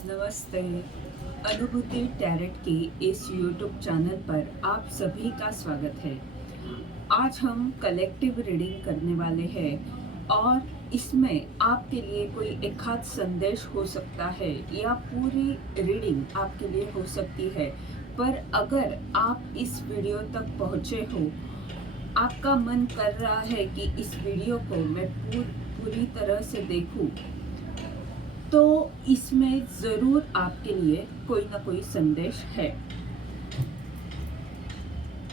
नमस्ते। अनुभूति टैरेट की इस यूट्यूब चैनल पर आप सभी का स्वागत है। आज हम कलेक्टिव रीडिंग करने वाले हैं और इसमें आपके लिए कोई एक आध संदेश हो सकता है या पूरी रीडिंग आपके लिए हो सकती है। पर अगर आप इस वीडियो तक पहुँचे हो, आपका मन कर रहा है कि इस वीडियो को मैं पूरी तरह से देखूं, तो इसमें ज़रूर आपके लिए कोई ना कोई संदेश है।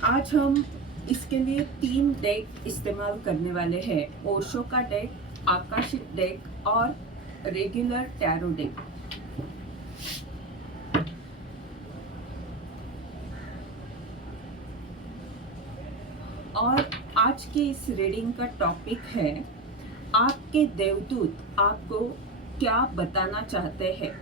आज हम इसके लिए 3 डेक इस्तेमाल करने वाले हैं। ओशो का डेक, आकर्षित डेक और रेगुलर टैरो डेक। और आज की इस रीडिंग का टॉपिक है, आपके देवदूत आपको क्या बताना चाहते हैं।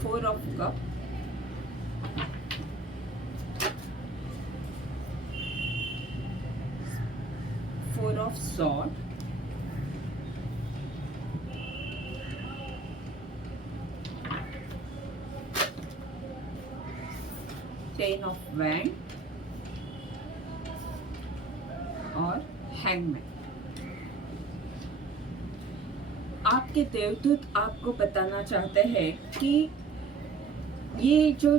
Four of Cups, Four of Swords, Ten of Wands और Hangman। आपके देवदूत आपको बताना चाहते हैं कि ये जो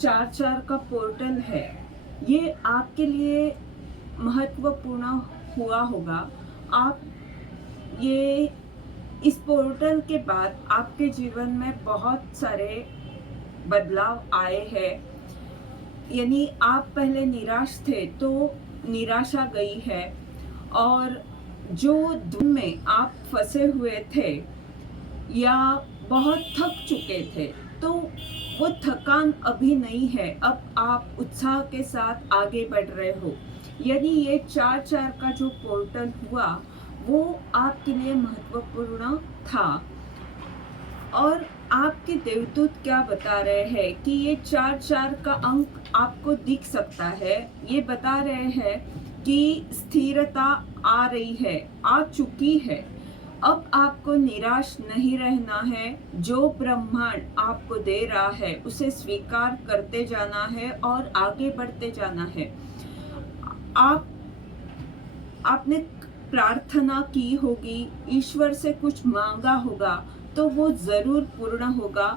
4-4 का पोर्टल है, ये आपके लिए महत्वपूर्ण हुआ होगा। आप ये इस पोर्टल के बाद आपके जीवन में बहुत सारे बदलाव आए हैं। यानी आप पहले निराश थे तो निराशा गई है, और जो धुन में आप फंसे हुए थे या बहुत थक चुके थे, तो वो थकान अभी नहीं है। अब आप उत्साह के साथ आगे बढ़ रहे हो। यानी ये 4-4 का जो पोर्टल हुआ वो आपके लिए महत्वपूर्ण था। और आपके देवदूत क्या बता रहे हैं कि ये 4-4 का अंक आपको दिख सकता है। ये बता रहे हैं कि स्थिरता आ रही है, आ चुकी है। अब आपको निराश नहीं रहना है। जो ब्रह्मांड आपको दे रहा है उसे स्वीकार करते जाना है और आगे बढ़ते जाना है। आपने प्रार्थना की होगी, ईश्वर से कुछ मांगा होगा, तो वो ज़रूर पूर्ण होगा।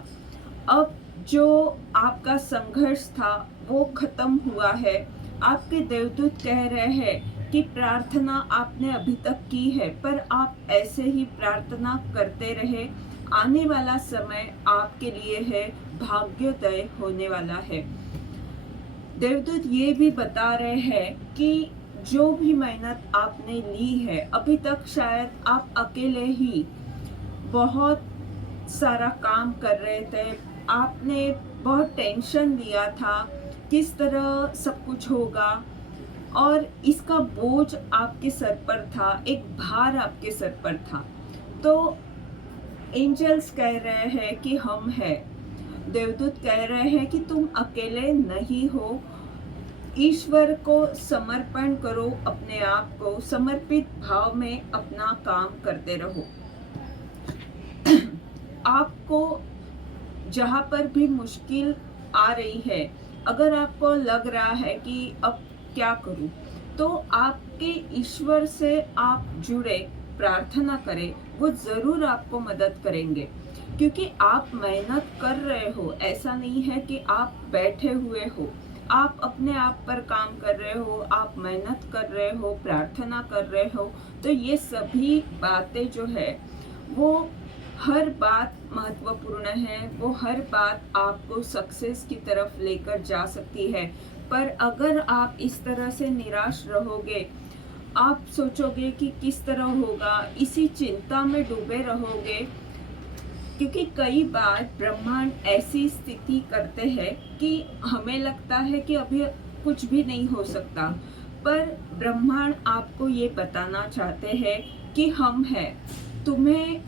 अब जो आपका संघर्ष था वो खत्म हुआ है। आपके देवदूत कह रहे हैं कि प्रार्थना आपने अभी तक की है, पर आप ऐसे ही प्रार्थना करते रहे। आने वाला समय आपके लिए है, भाग्योदय होने वाला है। देवदूत ये भी बता रहे हैं कि जो भी मेहनत आपने ली है, अभी तक शायद आप अकेले ही बहुत सारा काम कर रहे थे। आपने बहुत टेंशन लिया था, किस तरह सब कुछ होगा, और इसका बोझ आपके सर पर था, एक भार आपके सर पर था। तो एंजल्स कह रहे हैं कि हम हैं। देवदूत कह रहे हैं कि तुम अकेले नहीं हो। ईश्वर को समर्पण करो, अपने आप को समर्पित भाव में अपना काम करते रहो। आपको जहाँ पर भी मुश्किल आ रही है, अगर आपको लग रहा है कि अब क्या करूं, तो आपके ईश्वर से आप जुड़े, प्रार्थना करें, वो ज़रूर आपको मदद करेंगे। क्योंकि आप मेहनत कर रहे हो, ऐसा नहीं है कि आप बैठे हुए हो। आप अपने आप पर काम कर रहे हो, आप मेहनत कर रहे हो, प्रार्थना कर रहे हो। तो ये सभी बातें जो है, वो हर बात महत्वपूर्ण है। वो हर बात आपको सक्सेस की तरफ लेकर जा सकती है। पर अगर आप इस तरह से निराश रहोगे, आप सोचोगे कि किस तरह होगा, इसी चिंता में डूबे रहोगे, क्योंकि कई बार ब्रह्मांड ऐसी स्थिति करते हैं कि हमें लगता है कि अभी कुछ भी नहीं हो सकता, पर ब्रह्मांड आपको ये बताना चाहते हैं कि हम हैं। तुम्हें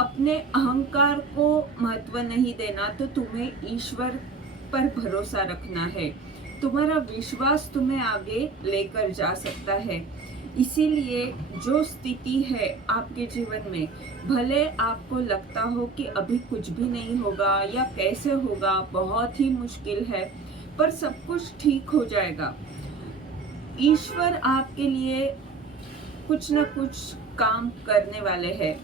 अपने अहंकार को महत्व नहीं देना, तो तुम्हें ईश्वर पर भरोसा रखना है। तुम्हारा विश्वास तुम्हें आगे लेकर जा सकता है। इसीलिए जो स्थिति है आपके जीवन में, भले आपको लगता हो कि अभी कुछ भी नहीं होगा या कैसे होगा, बहुत ही मुश्किल है, पर सब कुछ ठीक हो जाएगा। ईश्वर आपके लिए कुछ न कुछ काम करने वाले हैं,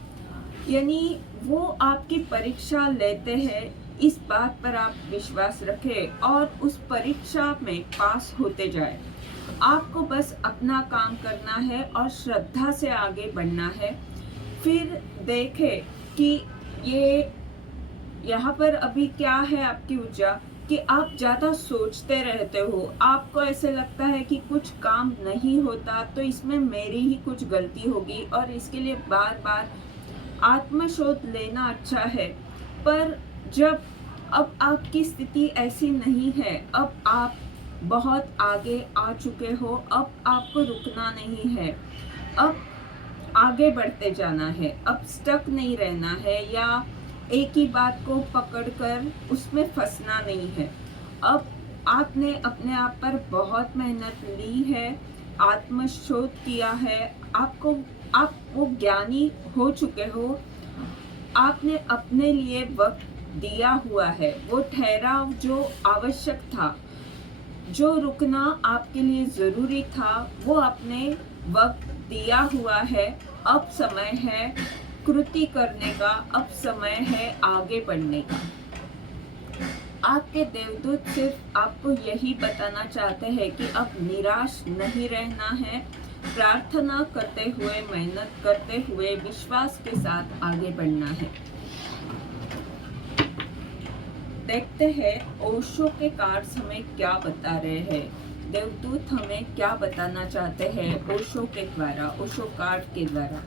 यानी वो आपकी परीक्षा लेते हैं। इस बात पर आप विश्वास रखें और उस परीक्षा में पास होते जाए। आपको बस अपना काम करना है और श्रद्धा से आगे बढ़ना है। फिर देखें कि ये यहाँ पर अभी क्या है आपकी ऊर्जा, कि आप ज़्यादा सोचते रहते हो। आपको ऐसे लगता है कि कुछ काम नहीं होता, तो इसमें मेरी ही कुछ गलती होगी, और इसके लिए बार बार आत्मशोध लेना अच्छा है। पर जब अब आपकी स्थिति ऐसी नहीं है, अब आप बहुत आगे आ चुके हो, अब आपको रुकना नहीं है, अब आगे बढ़ते जाना है, अब स्टक नहीं रहना है या एक ही बात को पकड़कर उसमें फंसना नहीं है। अब आपने अपने आप पर बहुत मेहनत ली है, आत्मशोध किया है, आप वो ज्ञानी हो चुके हो। आपने अपने लिए वक्त दिया हुआ है। वो ठहराव जो आवश्यक था, जो रुकना आपके लिए ज़रूरी था, वो आपने वक्त दिया हुआ है। अब समय है कृति करने का, अब समय है आगे बढ़ने का। आपके देवदूत सिर्फ आपको यही बताना चाहते हैं कि अब निराश नहीं रहना है, प्रार्थना करते हुए, मेहनत करते हुए, विश्वास के साथ आगे बढ़ना है। देखते हैं ओशो के कार्ड्स हमें क्या बता रहे हैं, देवदूत हमें क्या बताना चाहते हैं ओशो के द्वारा, ओशो कार्ड के द्वारा।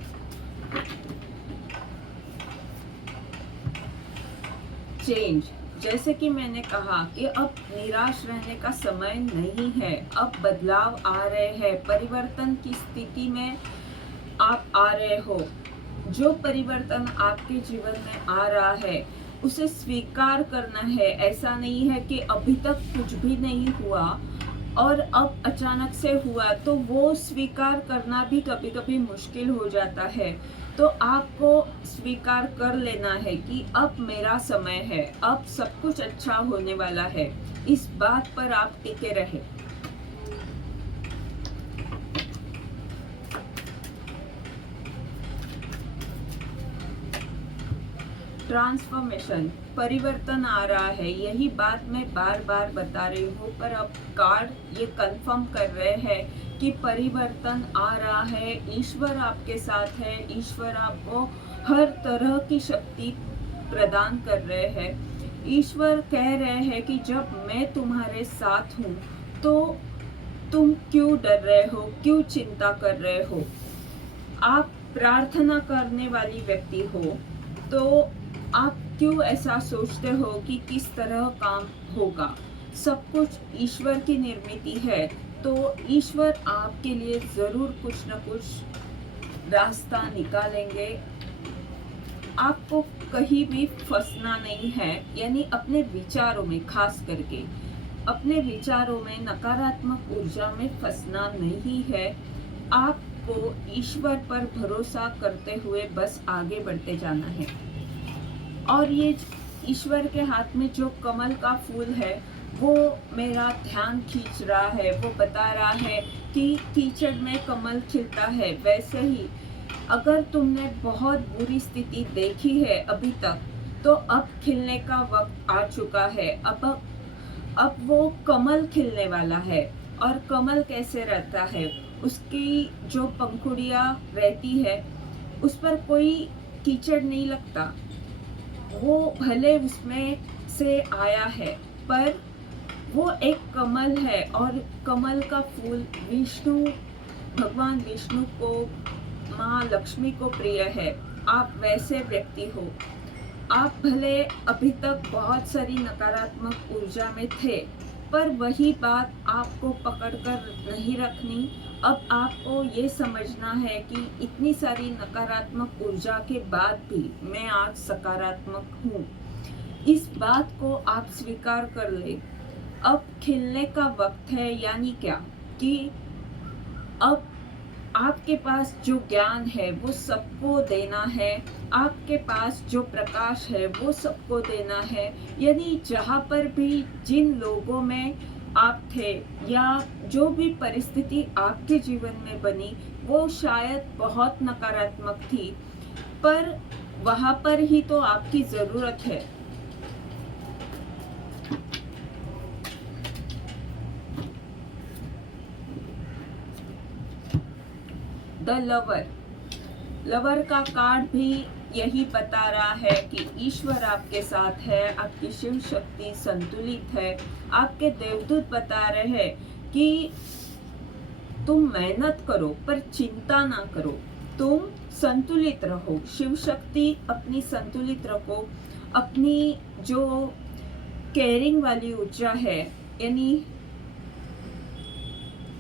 चेंज, जैसे कि मैंने कहा कि अब निराश रहने का समय नहीं है, अब बदलाव आ रहे हैं, परिवर्तन की स्थिति में आप आ रहे हो। जो परिवर्तन आपके जीवन में आ रहा है उसे स्वीकार करना है। ऐसा नहीं है कि अभी तक कुछ भी नहीं हुआ और अब अचानक से हुआ, तो वो स्वीकार करना भी कभी कभी मुश्किल हो जाता है। तो आपको स्वीकार कर लेना है कि अब मेरा समय है, अब सब कुछ अच्छा होने वाला है। इस बात पर आप टिके रहे। ट्रांसफॉर्मेशन, परिवर्तन आ रहा है, यही बात मैं बार बार बता रही हूँ, पर अब कार्ड ये कंफर्म कर रहे हैं कि परिवर्तन आ रहा है। ईश्वर आपके साथ है, ईश्वर आपको हर तरह की शक्ति प्रदान कर रहे हैं। ईश्वर कह रहे हैं कि जब मैं तुम्हारे साथ हूँ तो तुम क्यों डर रहे हो, क्यों चिंता कर रहे हो। आप प्रार्थना करने वाली व्यक्ति हो, तो आप क्यों ऐसा सोचते हो कि किस तरह काम होगा। सब कुछ ईश्वर की निर्मिति है, तो ईश्वर आपके लिए ज़रूर कुछ न कुछ रास्ता निकालेंगे। आपको कहीं भी फंसना नहीं है, यानी अपने विचारों में, खास करके अपने विचारों में, नकारात्मक ऊर्जा में फंसना नहीं है। आपको ईश्वर पर भरोसा करते हुए बस आगे बढ़ते जाना है। और ये ईश्वर के हाथ में जो कमल का फूल है वो मेरा ध्यान खींच रहा है। वो बता रहा है कि कीचड़ में कमल खिलता है। वैसे ही अगर तुमने बहुत बुरी स्थिति देखी है अभी तक, तो अब खिलने का वक्त आ चुका है। अब वो कमल खिलने वाला है। और कमल कैसे रहता है, उसकी जो पंखुड़ियाँ रहती है उस पर कोई कीचड़ नहीं लगता। वो भले उसमें से आया है, पर वो एक कमल है, और कमल का फूल भगवान विष्णु को, माँ लक्ष्मी को प्रिय है। आप वैसे व्यक्ति हो। आप भले अभी तक बहुत सारी नकारात्मक ऊर्जा में थे, पर वही बात आपको पकड़ कर नहीं रखनी। अब आपको ये समझना है कि इतनी सारी नकारात्मक ऊर्जा के बाद भी मैं आज सकारात्मक हूँ। इस बात को आप स्वीकार कर ले। अब खिलने का वक्त है, यानी क्या कि अब आपके पास जो ज्ञान है वो सबको देना है, आपके पास जो प्रकाश है वो सबको देना है। यानी जहाँ पर भी जिन लोगों में आप थे या जो भी परिस्थिति आपके जीवन में बनी वो शायद बहुत नकारात्मक थी, पर वहाँ पर ही तो आपकी ज़रूरत है। द लवर का कार्ड भी यही बता रहा है कि ईश्वर आपके साथ है, आपकी शिव शक्ति संतुलित है। आपके देवदूत बता रहे हैं कि तुम मेहनत करो पर चिंता ना करो, तुम संतुलित रहो। शिव शक्ति अपनी संतुलित रखो। अपनी जो केयरिंग वाली ऊर्जा है, यानी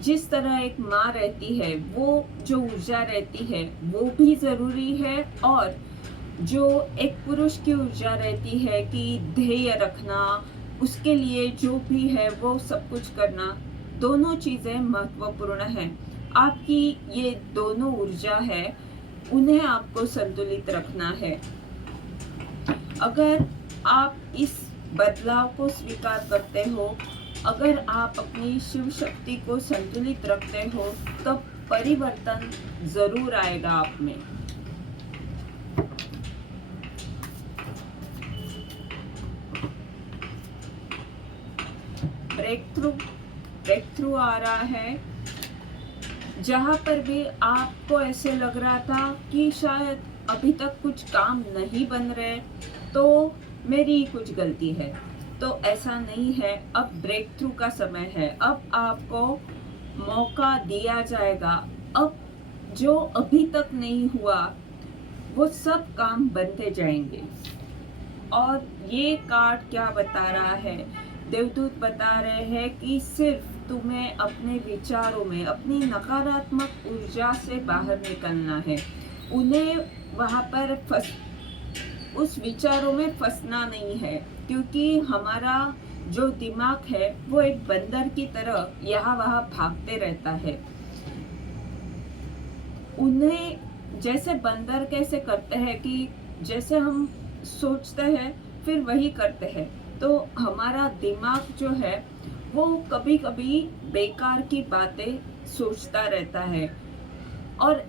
जिस तरह एक माँ रहती है वो जो ऊर्जा रहती है वो भी ज़रूरी है, और जो एक पुरुष की ऊर्जा रहती है कि ध्येय रखना, उसके लिए जो भी है वो सब कुछ करना, दोनों चीज़ें महत्वपूर्ण हैं। आपकी ये दोनों ऊर्जा है, उन्हें आपको संतुलित रखना है। अगर आप इस बदलाव को स्वीकार करते हो, अगर आप अपनी शिव शक्ति को संतुलित रखते हो, तब परिवर्तन जरूर आएगा आप में। ब्रेक थ्रू आ रहा है। जहां पर भी आपको ऐसे लग रहा था कि शायद अभी तक कुछ काम नहीं बन रहे, तो मेरी कुछ गलती है, तो ऐसा नहीं है। अब ब्रेक थ्रू का समय है। अब आपको मौका दिया जाएगा। अब जो अभी तक नहीं हुआ वो सब काम बनते जाएंगे। और ये कार्ड क्या बता रहा है? देवदूत बता रहे हैं कि सिर्फ तुम्हें अपने विचारों में, अपनी नकारात्मक ऊर्जा से बाहर निकलना है। उन्हें वहाँ पर उस विचारों में फंसना नहीं है, क्योंकि हमारा जो दिमाग है वो एक बंदर की तरह यहाँ वहाँ भागते रहता है। उन्हें जैसे बंदर कैसे करते हैं कि जैसे हम सोचते हैं फिर वही करते हैं, तो हमारा दिमाग जो है वो कभी कभी बेकार की बातें सोचता रहता है, और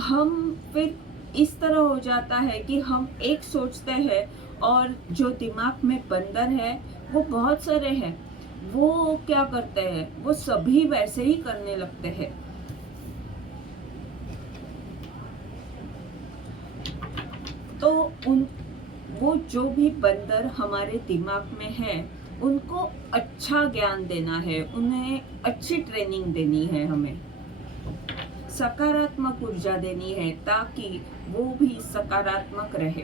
हम फिर इस तरह हो जाता है कि हम एक सोचते हैं और जो दिमाग में बंदर है वो बहुत सारे हैं, वो क्या करते हैं, वो सभी वैसे ही करने लगते हैं। तो वो जो भी बंदर हमारे दिमाग में है उनको अच्छा ज्ञान देना है, उन्हें अच्छी ट्रेनिंग देनी है, हमें सकारात्मक ऊर्जा देनी है ताकि वो भी सकारात्मक रहे।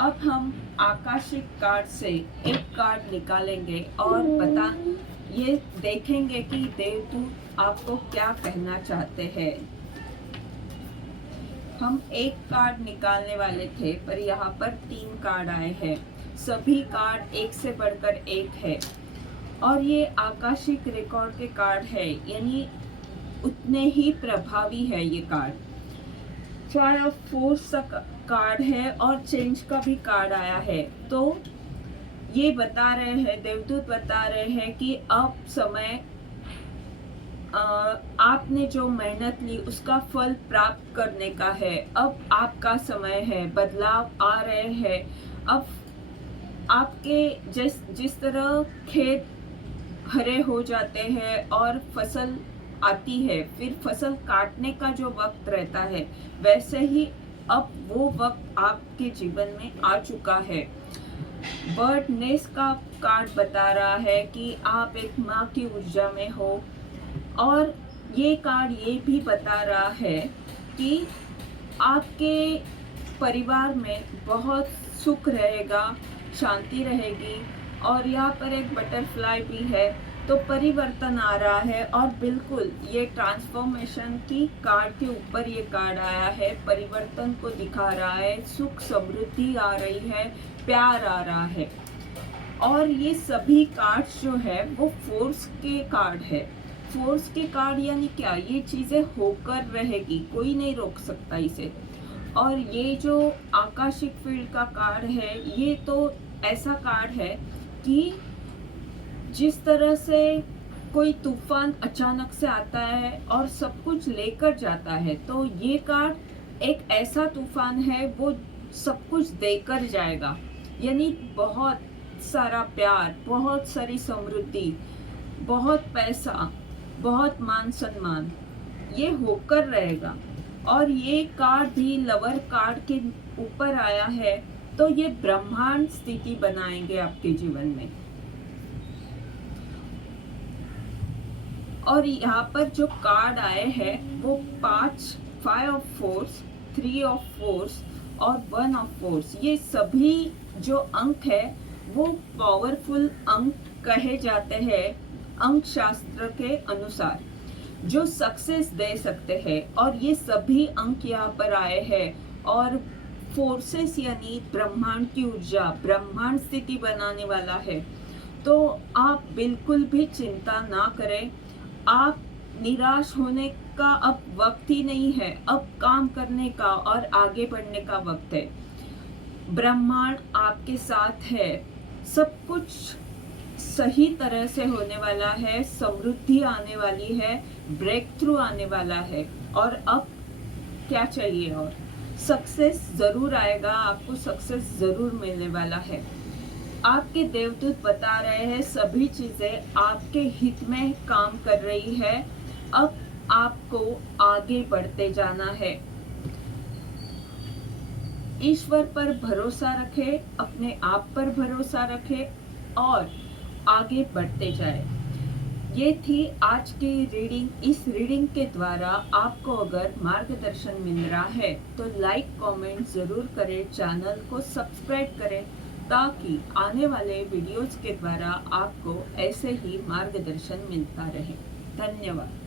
अब हम आकाशिक कार्ड से एक कार्ड निकालेंगे और ये देखेंगे कि देवदूत आपको क्या कहना चाहते हैं। हम एक कार्ड निकालने वाले थे, पर यहाँ पर 3 कार्ड आए हैं। सभी कार्ड एक से बढ़कर एक है, और ये आकाशिक रिकॉर्ड के कार्ड है, यानी उतने ही प्रभावी है ये कार्ड। ट्राई ऑफ फोर्स का कार्ड है और चेंज का भी कार्ड आया है। तो ये बता रहे हैं, देवदूत बता रहे हैं कि अब समय, आपने जो मेहनत ली उसका फल प्राप्त करने का है। अब आपका समय है, बदलाव आ रहे हैं। अब आपके जिस तरह खेत हरे हो जाते हैं और फसल आती है, फिर फसल काटने का जो वक्त रहता है, वैसे ही अब वो वक्त आपके जीवन में आ चुका है। बर्ड नेस्ट का कार्ड बता रहा है कि आप एक माँ की ऊर्जा में हो, और ये कार्ड ये भी बता रहा है कि आपके परिवार में बहुत सुख रहेगा, शांति रहेगी। और यहाँ पर एक बटरफ्लाई भी है, तो परिवर्तन आ रहा है। और बिल्कुल ये ट्रांसफॉर्मेशन की कार्ड के ऊपर ये कार्ड आया है, परिवर्तन को दिखा रहा है, सुख समृद्धि आ रही है, प्यार आ रहा है। और ये सभी कार्ड्स जो है वो फोर्स के कार्ड है। फोर्स के कार्ड यानी क्या, ये चीज़ें होकर रहेगी, कोई नहीं रोक सकता इसे। और ये जो आकाशिक फील्ड का कार्ड है, ये तो ऐसा कार्ड है कि जिस तरह से कोई तूफान अचानक से आता है और सब कुछ लेकर जाता है, तो ये कार्ड एक ऐसा तूफान है, वो सब कुछ देकर जाएगा। यानी बहुत सारा प्यार, बहुत सारी समृद्धि, बहुत पैसा, बहुत मान सम्मान, ये होकर रहेगा। और ये कार्ड भी लवर कार्ड के ऊपर आया है, तो ये ब्रह्मांड स्थिति बनाएंगे आपके जीवन में। और यहाँ पर जो कार्ड आए हैं वो 5 ऑफ फोर्स, 3 ऑफ फोर्स और 1 ऑफ फोर्स, ये सभी जो अंक है वो पावरफुल अंक कहे जाते हैं अंक शास्त्र के अनुसार, जो सक्सेस दे सकते हैं। और ये सभी अंक यहाँ पर आए हैं। और फोर्सेस यानी ब्रह्मांड की ऊर्जा, ब्रह्मांड स्थिति बनाने वाला है। तो आप बिल्कुल भी चिंता ना करें, आप निराश होने का अब वक्त ही नहीं है, अब काम करने का और आगे बढ़ने का वक्त है। ब्रह्मांड आपके साथ है, सब कुछ सही तरह से होने वाला है, समृद्धि आने वाली है, ब्रेक थ्रू आने वाला है। और अब क्या चाहिए, और सक्सेस जरूर आएगा, आपको सक्सेस जरूर मिलने वाला है। आपके देवदूत बता रहे हैं सभी चीजें आपके हित में काम कर रही है। अब आपको आगे बढ़ते जाना है। ईश्वर पर भरोसा रखें, अपने आप पर भरोसा रखें और आगे बढ़ते जाए। ये थी आज की रीडिंग। इस रीडिंग के द्वारा आपको अगर मार्गदर्शन मिल रहा है तो लाइक कमेंट जरूर करें, चैनल को सब्सक्राइब करें, ताकि आने वाले वीडियोस के द्वारा आपको ऐसे ही मार्गदर्शन मिलता रहे। धन्यवाद।